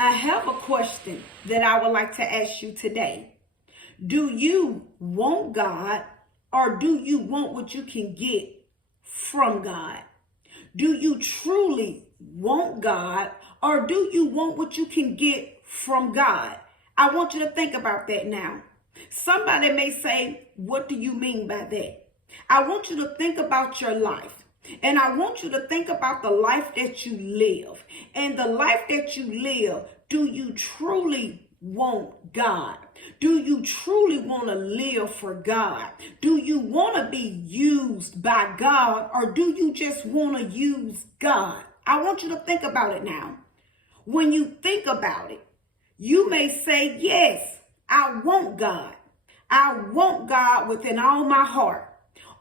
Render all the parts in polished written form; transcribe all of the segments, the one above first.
I have a question that I would like to ask you today. Do you want God, or do you want what you can get from God? Do you truly want God, or do you want what you can get from God? I want you to think about that now. Somebody may say, what do you mean by that? I want you to think about your life. And I want you to think about the life that you live. And the life that you live, do you truly want God? Do you truly want to live for God? Do you want to be used by God, or do you just want to use God? I want you to think about it now. When you think about it, you may say, yes, I want God. I want God within all my heart.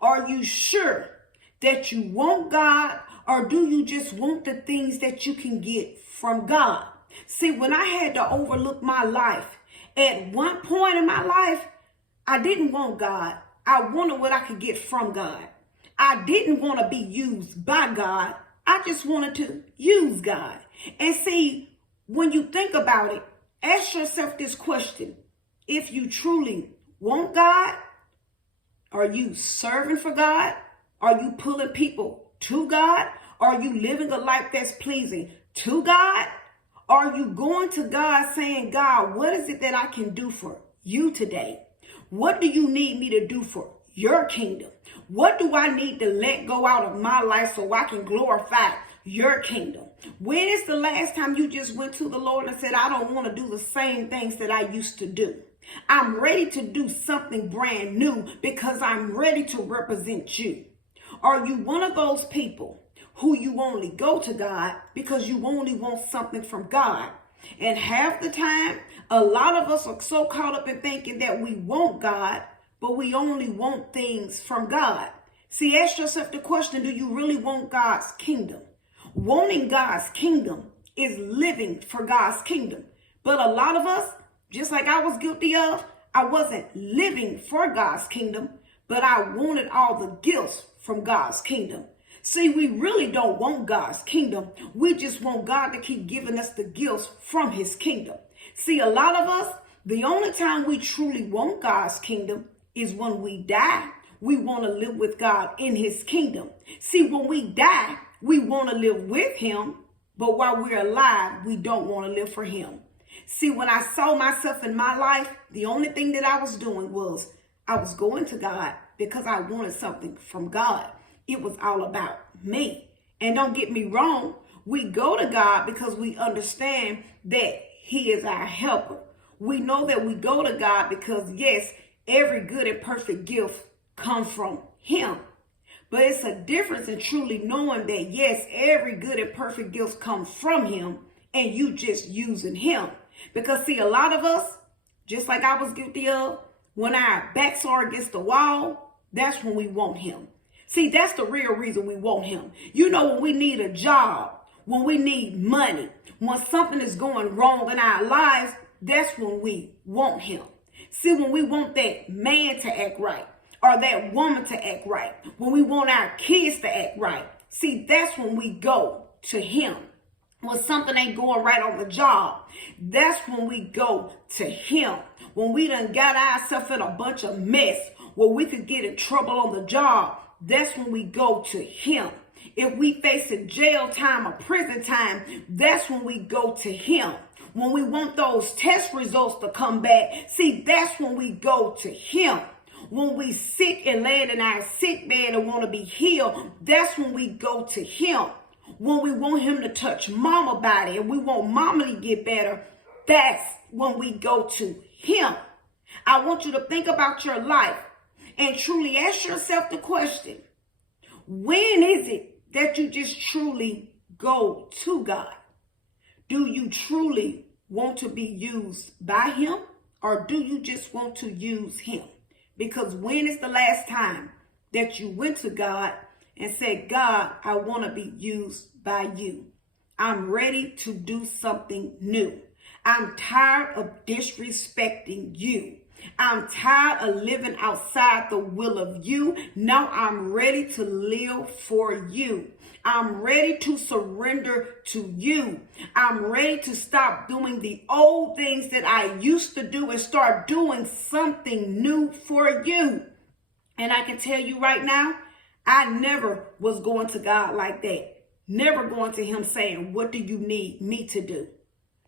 Are you sure that you want God, or do you just want the things that you can get from God? See, when I had to overlook my life, at one point in my life, I didn't want God. I wanted what I could get from God. I didn't want to be used by God. I just wanted to use God. And see, when you think about it, ask yourself this question. If you truly want God, are you serving for God? Are you pulling people to God? Are you living a life that's pleasing to God? Are you going to God saying, God, what is it that I can do for you today? What do you need me to do for your kingdom? What do I need to let go out of my life so I can glorify your kingdom? When is the last time you just went to the Lord and said, I don't want to do the same things that I used to do? I'm ready to do something brand new because I'm ready to represent you. Are you one of those people who you only go to God because you only want something from God? And half the time, a lot of us are so caught up in thinking that we want God, but we only want things from God. See, ask yourself the question, do you really want God's kingdom? Wanting God's kingdom is living for God's kingdom. But a lot of us, just like I was guilty of, I wasn't living for God's kingdom, but I wanted all the gifts from God's kingdom. See, we really don't want God's kingdom. We just want God to keep giving us the gifts from his kingdom. See, a lot of us, the only time we truly want God's kingdom is when we die. We want to live with God in his kingdom. See, when we die, we want to live with him, but while we're alive, we don't want to live for him. See, when I saw myself in my life, the only thing that I was doing was I was going to God because I wanted something from God. It was all about me. And don't get me wrong, we go to God because we understand that he is our helper. We know that we go to God because, yes, every good and perfect gift comes from him. But it's a difference in truly knowing that, yes, every good and perfect gift comes from him and you just using him. Because, see, a lot of us, just like I was guilty of, when our backs are against the wall, that's when we want him. See, that's the real reason we want him. You know, when we need a job, when we need money, when something is going wrong in our lives, that's when we want him. See, when we want that man to act right, or that woman to act right, when we want our kids to act right, see, that's when we go to him. When something ain't going right on the job, that's when we go to him. When we done got ourselves in a bunch of mess where we could get in trouble on the job, that's when we go to him. If we face a jail time or prison time, that's when we go to him. When we want those test results to come back, see, that's when we go to him. When we sick and laying in our sick bed and want to be healed, that's when we go to him. When we want him to touch mama body and we want mama to get better, that's when we go to him. I want you to think about your life and truly ask yourself the question, when is it that you just truly go to God? Do you truly want to be used by him, or do you just want to use him? Because when is the last time that you went to God and said, God, I want to be used by you. I'm ready to do something new. I'm tired of disrespecting you. I'm tired of living outside the will of you. Now I'm ready to live for you. I'm ready to surrender to you. I'm ready to stop doing the old things that I used to do and start doing something new for you. And I can tell you right now, I never was going to God like that. Never going to him saying, what do you need me to do?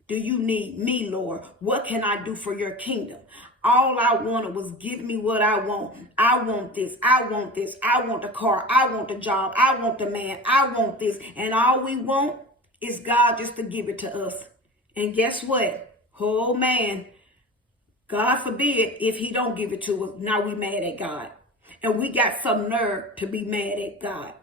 Do you need me, Lord? What can I do for your kingdom? All I wanted was give me what I want. I want this. I want this. I want the car. I want the job. I want the man. I want this. And all we want is God just to give it to us. And guess what? Oh, man, God forbid if he don't give it to us. Now we mad at God. And we got some nerve to be mad at God.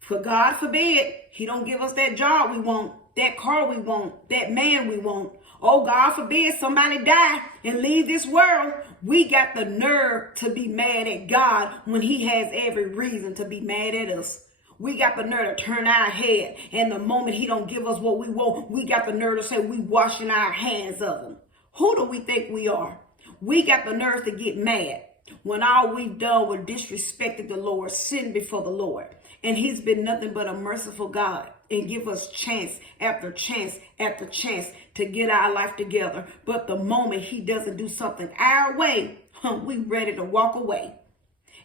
For God forbid, he don't give us that job we want, that car we want, that man we want. Oh, God forbid somebody die and leave this world. We got the nerve to be mad at God when he has every reason to be mad at us. We got the nerve to turn our head. And the moment he don't give us what we want, we got the nerve to say we washing our hands of him. Who do we think we are? We got the nerve to get mad when all we've done was disrespected the Lord, sinned before the Lord. And he's been nothing but a merciful God and give us chance after chance after chance to get our life together. But the moment he doesn't do something our way, we ready to walk away.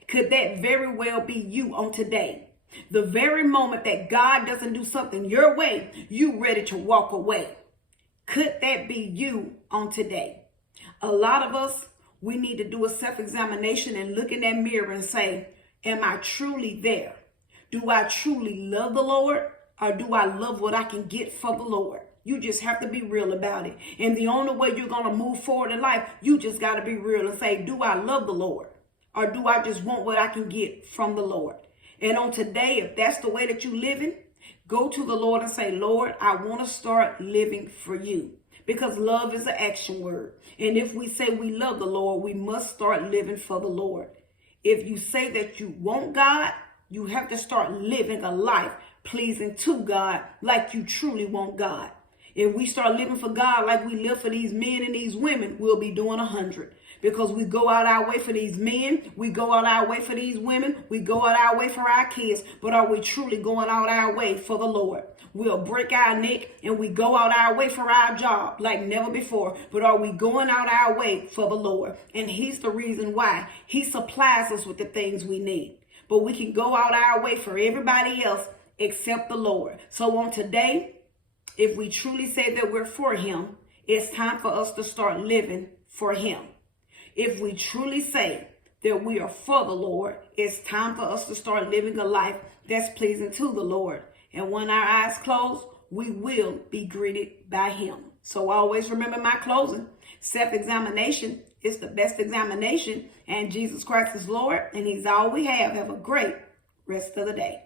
Could that very well be you on today? The very moment that God doesn't do something your way, you ready to walk away. Could that be you on today? A lot of us, we need to do a self-examination and look in that mirror and say, am I truly there? Do I truly love the Lord, or do I love what I can get from the Lord? You just have to be real about it. And the only way you're going to move forward in life, you just got to be real and say, do I love the Lord, or do I just want what I can get from the Lord? And on today, if that's the way that you're living, go to the Lord and say, Lord, I want to start living for you. Because love is an action word. And if we say we love the Lord, we must start living for the Lord. If you say that you want God, you have to start living a life pleasing to God like you truly want God. If we start living for God like we live for these men and these women, we'll be doing 100. Because we go out our way for these men, we go out our way for these women, we go out our way for our kids. But are we truly going out our way for the Lord? We'll break our neck and we go out our way for our job like never before. But are we going out our way for the Lord? And he's the reason why. He supplies us with the things we need. But we can go out our way for everybody else except the Lord. So on today, if we truly say that we're for him, it's time for us to start living for him. If we truly say that we are for the Lord, it's time for us to start living a life that's pleasing to the Lord. And when our eyes close, we will be greeted by him. So always remember my closing. Self-examination is the best examination. And Jesus Christ is Lord. And he's all we have. Have a great rest of the day.